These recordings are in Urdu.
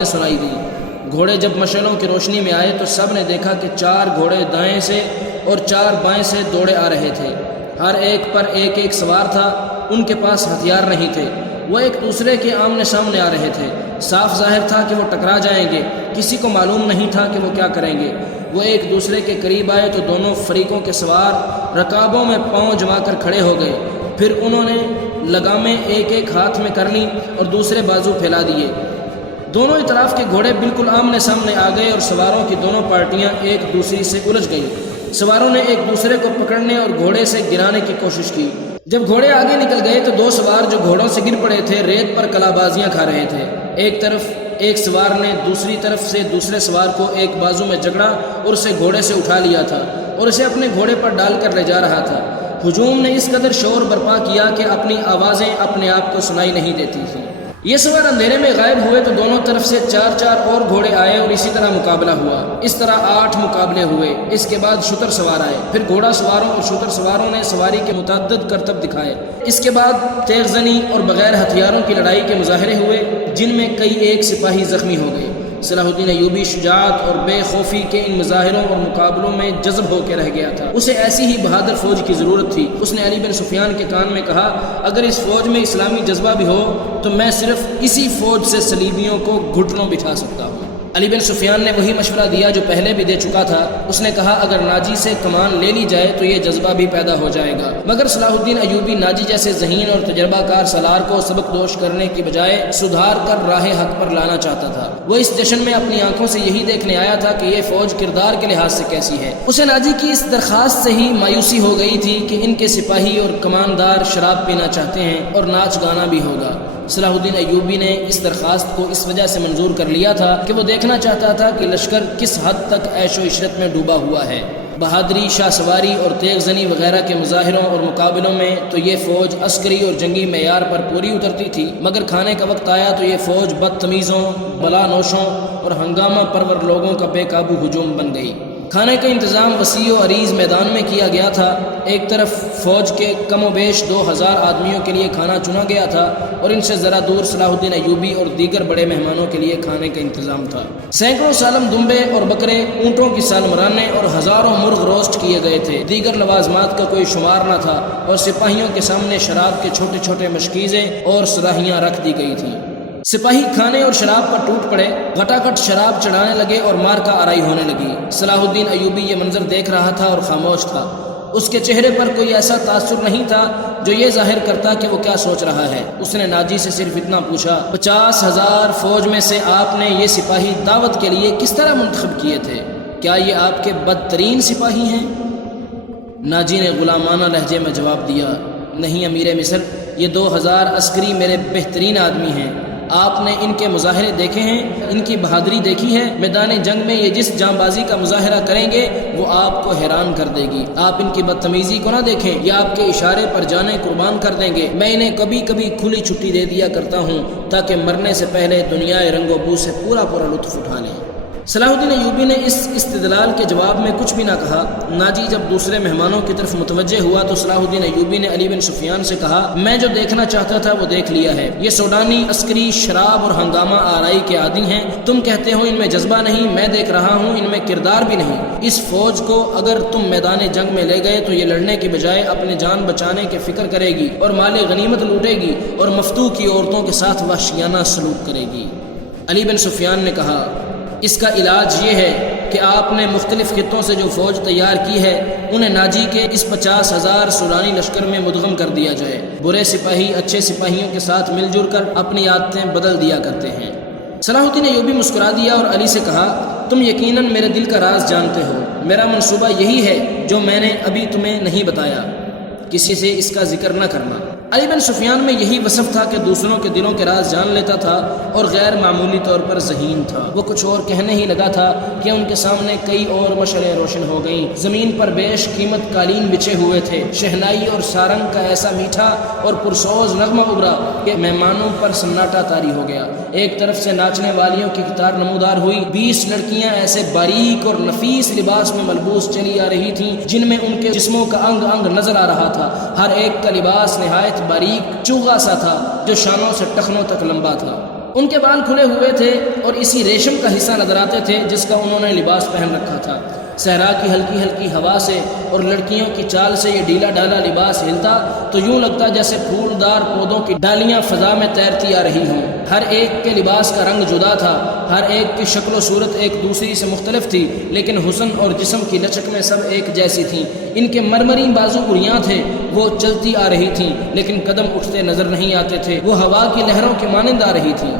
سنائی دی۔ گھوڑے جب مشعلوں کی روشنی میں آئے تو سب نے دیکھا کہ 4 گھوڑے دائیں سے اور 4 بائیں سے دوڑے آ رہے تھے۔ ہر ایک پر ایک ایک سوار تھا، ان کے پاس ہتھیار نہیں تھے، وہ ایک دوسرے کے آمنے سامنے آ رہے تھے۔ صاف ظاہر تھا کہ وہ ٹکرا جائیں گے، کسی کو معلوم نہیں تھا کہ وہ کیا کریں گے۔ وہ ایک دوسرے کے قریب آئے تو دونوں فریقوں کے سوار رکابوں میں پاؤں جما کر کھڑے ہو گئے، پھر انہوں نے لگامیں ایک ایک ہاتھ میں کر لیں اور دوسرے بازو پھیلا دیے۔ دونوں اطراف کے گھوڑے بالکل آمنے سامنے آ گئے اور سواروں کی دونوں پارٹیاں ایک دوسری سے الجھ گئیں۔ سواروں نے ایک دوسرے کو پکڑنے اور گھوڑے سے گرانے کی کوشش کی۔ جب گھوڑے آگے نکل گئے تو 2 سوار جو گھوڑوں سے گر پڑے تھے ریت پر کلا بازیاں کھا رہے تھے۔ ایک طرف ایک سوار نے دوسری طرف سے دوسرے سوار کو ایک بازو میں جکڑا اور اسے گھوڑے سے اٹھا لیا تھا اور اسے اپنے گھوڑے پر ڈال کر لے جا رہا تھا۔ ہجوم نے اس قدر شور برپا کیا کہ اپنی آوازیں اپنے آپ کو سنائی نہیں دیتی تھیں۔ یہ سوار اندھیرے میں غائب ہوئے تو دونوں طرف سے 4 اور گھوڑے آئے اور اسی طرح مقابلہ ہوا۔ اس طرح 8 مقابلے ہوئے۔ اس کے بعد شتر سوار آئے، پھر گھوڑا سواروں اور شتر سواروں نے سواری کے متعدد کرتب دکھائے۔ اس کے بعد تیغ زنی اور بغیر ہتھیاروں کی لڑائی کے مظاہرے ہوئے جن میں کئی ایک سپاہی زخمی ہو گئے۔ صلاح الدین ایوبی شجاعت اور بے خوفی کے ان مظاہروں اور مقابلوں میں جذب ہو کے رہ گیا تھا۔ اسے ایسی ہی بہادر فوج کی ضرورت تھی۔ اس نے علی بن سفیان کے کان میں کہا، اگر اس فوج میں اسلامی جذبہ بھی ہو تو میں صرف اسی فوج سے صلیبیوں کو گھٹنوں بٹھا سکتا ہوں۔ علی بن سفیان نے وہی مشورہ دیا جو پہلے بھی دے چکا تھا۔ اس نے کہا اگر ناجی سے کمان لے لی جائے تو یہ جذبہ بھی پیدا ہو جائے گا، مگر صلاح الدین ایوبی ناجی جیسے ذہین اور تجربہ کار سالار کو سبق دوش کرنے کی بجائے سدھار کر راہ حق پر لانا چاہتا تھا۔ وہ اس جشن میں اپنی آنکھوں سے یہی دیکھنے آیا تھا کہ یہ فوج کردار کے لحاظ سے کیسی ہے۔ اسے ناجی کی اس درخواست سے ہی مایوسی ہو گئی تھی کہ ان کے سپاہی اور کماندار شراب پینا چاہتے ہیں اور ناچ گانا بھی ہوگا۔ صلاح الدین ایوبی نے اس درخواست کو اس وجہ سے منظور کر لیا تھا کہ وہ دیکھنا چاہتا تھا کہ لشکر کس حد تک عیش و عشرت میں ڈوبا ہوا ہے۔ بہادری، شاہ سواری اور تیغ زنی وغیرہ کے مظاہروں اور مقابلوں میں تو یہ فوج عسکری اور جنگی معیار پر پوری اترتی تھی، مگر کھانے کا وقت آیا تو یہ فوج بدتمیزوں، بلا نوشوں اور ہنگامہ پرور لوگوں کا بے قابو ہجوم بن گئی۔ کھانے کا انتظام وسیع و عریض میدان میں کیا گیا تھا۔ ایک طرف فوج کے کم و بیش 2000 آدمیوں کے لیے کھانا چنا گیا تھا اور ان سے ذرا دور صلاح الدین ایوبی اور دیگر بڑے مہمانوں کے لیے کھانے کا انتظام تھا۔ سینکڑوں سالم دمبے اور بکرے، اونٹوں کی سالمرانے اور ہزاروں مرغ روسٹ کیے گئے تھے۔ دیگر لوازمات کا کوئی شمار نہ تھا اور سپاہیوں کے سامنے شراب کے چھوٹے چھوٹے مشکیزیں اور سراہیاں رکھ دی گئی تھیں۔ سپاہی کھانے اور شراب پر ٹوٹ پڑے، گھٹاگھٹ شراب چڑھانے لگے اور مار کا آرائی ہونے لگی۔ صلاح الدین ایوبی یہ منظر دیکھ رہا تھا اور خاموش تھا۔ اس کے چہرے پر کوئی ایسا تاثر نہیں تھا جو یہ ظاہر کرتا کہ وہ کیا سوچ رہا ہے۔ اس نے ناجی سے صرف اتنا پوچھا، 50,000 فوج میں سے آپ نے یہ سپاہی دعوت کے لیے کس طرح منتخب کیے تھے؟ کیا یہ آپ کے بدترین سپاہی ہیں؟ ناجی نے غلامانہ لہجے میں جواب دیا، نہیں امیر مصر، یہ 2000 عسکری میرے بہترین آدمی ہیں۔ آپ نے ان کے مظاہرے دیکھے ہیں، ان کی بہادری دیکھی ہے۔ میدان جنگ میں یہ جس جاں بازی کا مظاہرہ کریں گے وہ آپ کو حیران کر دے گی۔ آپ ان کی بدتمیزی کو نہ دیکھیں، یہ آپ کے اشارے پر جانیں قربان کر دیں گے۔ میں انہیں کبھی کبھی کھلی چھٹی دے دیا کرتا ہوں تاکہ مرنے سے پہلے دنیا رنگ و بو سے پورا لطف اٹھا لیں۔ صلاح الدین ایوبی نے اس استدلال کے جواب میں کچھ بھی نہ کہا۔ ناجی جب دوسرے مہمانوں کی طرف متوجہ ہوا تو صلاح الدین ایوبی نے علی بن سفیان سے کہا، میں جو دیکھنا چاہتا تھا وہ دیکھ لیا ہے۔ یہ سوڈانی عسکری شراب اور ہنگامہ آرائی کے عادی ہیں۔ تم کہتے ہو ان میں جذبہ نہیں، میں دیکھ رہا ہوں ان میں کردار بھی نہیں۔ اس فوج کو اگر تم میدان جنگ میں لے گئے تو یہ لڑنے کی بجائے اپنے جان بچانے کی فکر کرے گی اور مال غنیمت لوٹے گی اور مفتوح کی عورتوں کے ساتھ وحشیانہ سلوک کرے گی۔ علی بن سفیان نے کہا، اس کا علاج یہ ہے کہ آپ نے مختلف خطوں سے جو فوج تیار کی ہے انہیں ناجی کے اس 50,000 سورانی لشکر میں مدغم کر دیا جائے۔ برے سپاہی اچھے سپاہیوں کے ساتھ مل جل کر اپنی عادتیں بدل دیا کرتے ہیں۔ صلاح الدین ایوبی مسکرا دیا اور علی سے کہا، تم یقیناً میرے دل کا راز جانتے ہو۔ میرا منصوبہ یہی ہے جو میں نے ابھی تمہیں نہیں بتایا، کسی سے اس کا ذکر نہ کرنا۔ علی بن سفیان میں یہی وصف تھا کہ دوسروں کے دلوں کے راز جان لیتا تھا اور غیر معمولی طور پر ذہین تھا۔ وہ کچھ اور کہنے ہی لگا تھا کہ ان کے سامنے کئی اور مشعلیں روشن ہو گئیں۔ زمین پر بیش قیمت قالین بچھے ہوئے تھے۔ شہنائی اور سارنگ کا ایسا میٹھا اور پرسوز نغمہ ابھرا کہ مہمانوں پر سناٹا طاری ہو گیا۔ ایک طرف سے ناچنے والیوں کی قطار نمودار ہوئی۔ 20 لڑکیاں ایسے باریک اور نفیس لباس میں ملبوس چلی آ رہی تھیں جن میں ان کے جسموں کا انگ انگ نظر آ رہا تھا۔ ہر ایک کا لباس نہایت باریک چوغا سا تھا جو شانوں سے ٹخنوں تک لمبا تھا۔ ان کے بال کھلے ہوئے تھے اور اسی ریشم کا حصہ نظر آتے تھے جس کا انہوں نے لباس پہن رکھا تھا۔ صحرا کی ہلکی ہلکی ہوا سے اور لڑکیوں کی چال سے یہ ڈھیلا ڈھالا لباس ہلتا تو یوں لگتا جیسے پھولدار پودوں کی ڈالیاں فضا میں تیرتی آ رہی ہوں۔ ہر ایک کے لباس کا رنگ جدا تھا، ہر ایک کی شکل و صورت ایک دوسری سے مختلف تھی، لیکن حسن اور جسم کی لچک میں سب ایک جیسی تھیں۔ ان کے مرمری بازو عریاں تھے، وہ چلتی آ رہی تھیں لیکن قدم اٹھتے نظر نہیں آتے تھے، وہ ہوا کی لہروں کے مانند آ رہی تھیں۔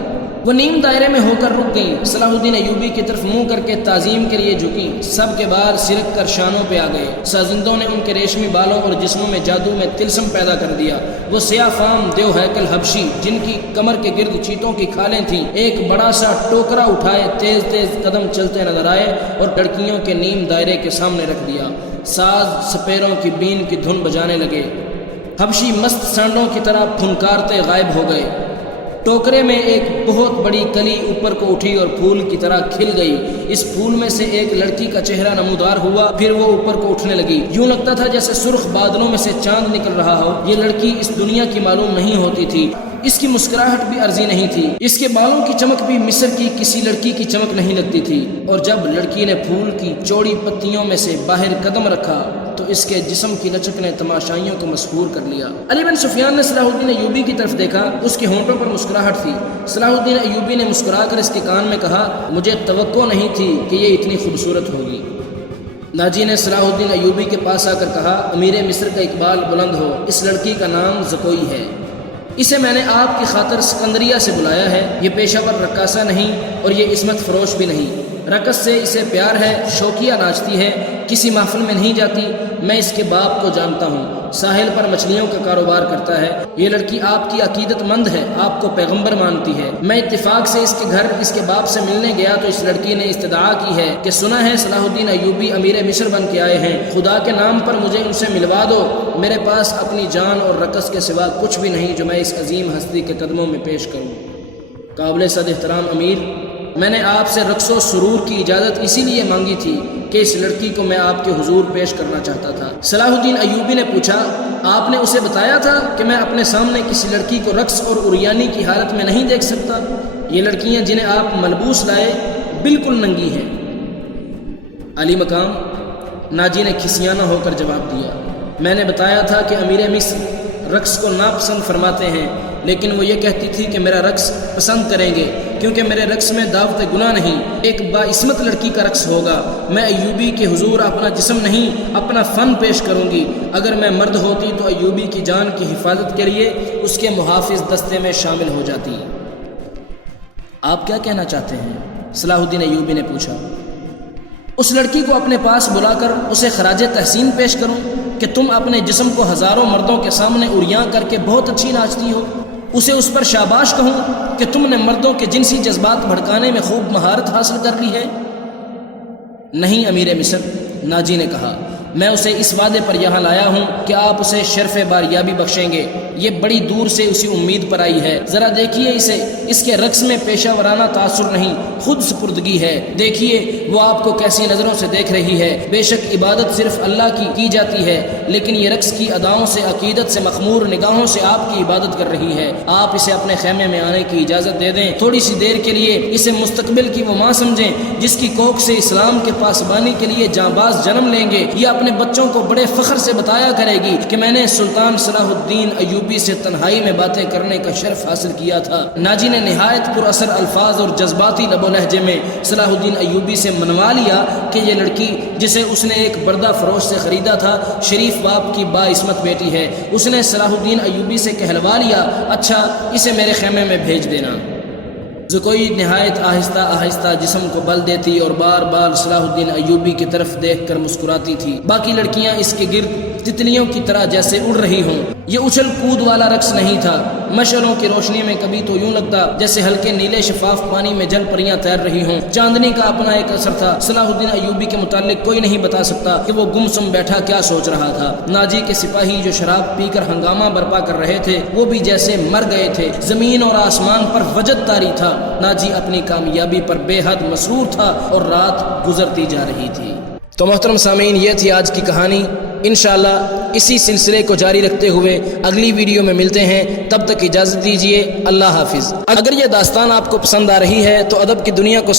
وہ نیم دائرے میں ہو کر رک گئیں، صلاح الدین ایوبی کی طرف منہ کر کے تعظیم کے لیے جھکیں، سب کے بال سرک کر شانوں پہ آ گئے۔ سازندوں نے ان کے ریشمی بالوں اور جسموں میں جادو میں تلسم پیدا کر دیا۔ وہ سیاہ فام دیو ہیکل حبشی جن کی کمر کے گرد چیتوں کی کھالیں تھیں، ایک بڑا سا ٹوکرا اٹھائے تیز تیز قدم چلتے نظر آئے اور لڑکیوں کے نیم دائرے کے سامنے رکھ دیا۔ ساز سپیروں کی بین کی دھن بجانے لگے، حبشی مست سانڈوں کی طرح پھنکارتے غائب ہو گئے۔ ٹوکرے میں ایک بہت بڑی کلی اوپر کو اٹھی اور پھول کی طرح کھل گئی۔ اس پھول میں سے ایک لڑکی کا چہرہ نمودار ہوا، پھر وہ اوپر کو اٹھنے لگی، یوں لگتا تھا جیسے سرخ بادلوں میں سے چاند نکل رہا ہو۔ یہ لڑکی اس دنیا کی معلوم نہیں ہوتی تھی، اس کی مسکراہٹ بھی عرضی نہیں تھی، اس کے بالوں کی چمک بھی مصر کی کسی لڑکی کی چمک نہیں لگتی تھی۔ اور جب لڑکی نے پھول کی چوڑی پتیوں میں سے باہر قدم رکھا تو اس کے جسم کی لچک نے تماشائیوں کو مسحور کر لیا۔ علی بن سفیان نے صلاح الدین ایوبی کی طرف دیکھا، اس کے ہونٹوں پر مسکراہٹ تھی۔ صلاح الدین ایوبی نے مسکرا کر اس کے کان میں کہا، مجھے توقع نہیں تھی کہ یہ اتنی خوبصورت ہوگی۔ ناجی نے صلاح الدین ایوبی کے پاس آ کر کہا، امیر مصر کا اقبال بلند ہو، اس لڑکی کا نام زکوئی ہے، اسے میں نے آپ کی خاطر سکندریہ سے بلایا ہے۔ یہ پیشہ ور رقاصہ نہیں اور یہ عصمت فروش بھی نہیں، رقص سے اسے پیار ہے، شوقیہ ناچتی ہے، کسی محفل میں نہیں جاتی۔ میں اس کے باپ کو جانتا ہوں، ساحل پر مچھلیوں کا کاروبار کرتا ہے۔ یہ لڑکی آپ کی عقیدت مند ہے، آپ کو پیغمبر مانتی ہے۔ میں اتفاق سے اس کے گھر اس کے باپ سے ملنے گیا تو اس لڑکی نے استدعا کی ہے کہ سنا ہے صلاح الدین ایوبی امیر مصر بن کے آئے ہیں، خدا کے نام پر مجھے ان سے ملوا دو، میرے پاس اپنی جان اور رقص کے سوا کچھ بھی نہیں جو میں اس عظیم ہستی کے قدموں میں پیش کروں۔ قابل صد احترام امیر، میں نے آپ سے رقص و سرور کی اجازت اسی لیے مانگی تھی کہ اس لڑکی کو میں آپ کے حضور پیش کرنا چاہتا تھا۔ صلاح الدین ایوبی نے پوچھا، آپ نے اسے بتایا تھا کہ میں اپنے سامنے کسی لڑکی کو رقص اور عریانی کی حالت میں نہیں دیکھ سکتا؟ یہ لڑکیاں جنہیں آپ ملبوس لائے بالکل ننگی ہیں۔ علی مقام ناجی نے کھسیانہ ہو کر جواب دیا، میں نے بتایا تھا کہ امیر مصر رقص کو ناپسند فرماتے ہیں، لیکن وہ یہ کہتی تھی کہ میرا رقص پسند کریں گے کیونکہ میرے رقص میں دعوت گناہ نہیں، ایک باعصمت لڑکی کا رقص ہوگا۔ میں ایوبی کے حضور اپنا جسم نہیں اپنا فن پیش کروں گی۔ اگر میں مرد ہوتی تو ایوبی کی جان کی حفاظت کے لیے اس کے محافظ دستے میں شامل ہو جاتی۔ آپ کیا کہنا چاہتے ہیں؟ صلاح الدین ایوبی نے پوچھا۔ اس لڑکی کو اپنے پاس بلا کر اسے خراج تحسین پیش کروں کہ تم اپنے جسم کو ہزاروں مردوں کے سامنے عریاں کر کے بہت اچھی ناچتی ہو، اسے اس پر شاباش کہوں کہ تم نے مردوں کے جنسی جذبات بھڑکانے میں خوب مہارت حاصل کر لی ہے؟ نہیں امیر مصر، ناجی نے کہا، میں اسے اس وعدے پر یہاں لایا ہوں کہ آپ اسے شرف باریابی بخشیں گے، یہ بڑی دور سے اسی امید پر آئی ہے۔ ذرا دیکھیے اسے، اس کے رقص میں پیشہ ورانہ تاثر نہیں، خود سپردگی ہے۔ دیکھیے وہ آپ کو کیسی نظروں سے دیکھ رہی ہے۔ بے شک عبادت صرف اللہ کی جاتی ہے، لیکن یہ رقص کی اداؤں سے عقیدت سے مخمور نگاہوں سے آپ کی عبادت کر رہی ہے۔ آپ اسے اپنے خیمے میں آنے کی اجازت دے دیں، تھوڑی سی دیر کے لیے اسے مستقبل کی وہ ماں سمجھیں جس کی کوکھ سے اسلام کے پاسبانی کے لیے جانباز جنم لیں گے۔ یہ اپنے بچوں کو بڑے فخر سے بتایا کرے گی کہ میں نے سلطان صلاح الدین ایوبی سے تنہائی میں باتیں کرنے کا شرف حاصل کیا تھا۔ ناجی نے نہایت پر اثر الفاظ اور جذباتی لب و لہجے میں صلاح الدین ایوبی سے منوا لیا کہ یہ لڑکی جسے اس نے ایک بردہ فروش سے خریدا تھا شریف باپ کی باعصمت بیٹی ہے۔ اس نے صلاح الدین ایوبی سے کہلوا لیا، اچھا اسے میرے خیمے میں بھیج دینا۔ زکوئی نہایت آہستہ آہستہ جسم کو بل دیتی اور بار بار صلاح الدین ایوبی کی طرف دیکھ کر مسکراتی تھی۔ باقی لڑکیاں اس کے گرد تتلیوں کی طرح جیسے اڑ رہی ہوں۔ یہ اچھل کود والا رقص نہیں تھا، مشعلوں کی روشنی میں کبھی تو یوں لگتا جیسے ہلکے نیلے شفاف پانی میں جل پریاں تیر رہی ہوں۔ چاندنی کا اپنا ایک اثر تھا۔ صلاح الدین ایوبی کے متعلق کوئی نہیں بتا سکتا کہ وہ گمسم بیٹھا کیا سوچ رہا تھا۔ ناجی کے سپاہی جو شراب پی کر ہنگامہ برپا کر رہے تھے وہ بھی جیسے مر گئے تھے۔ زمین اور آسمان پر وجد طاری تھا۔ ناجی اپنی کامیابی پر بے حد مسرور تھا اور رات گزرتی جا رہی تھی۔ تو محترم سامعین، یہ تھی آج کی کہانی۔ انشاءاللہ اسی سلسلے کو جاری رکھتے ہوئے اگلی ویڈیو میں ملتے ہیں، تب تک اجازت دیجیے، اللہ حافظ۔ اگر یہ داستان آپ کو پسند آ رہی ہے تو ادب کی دنیا کو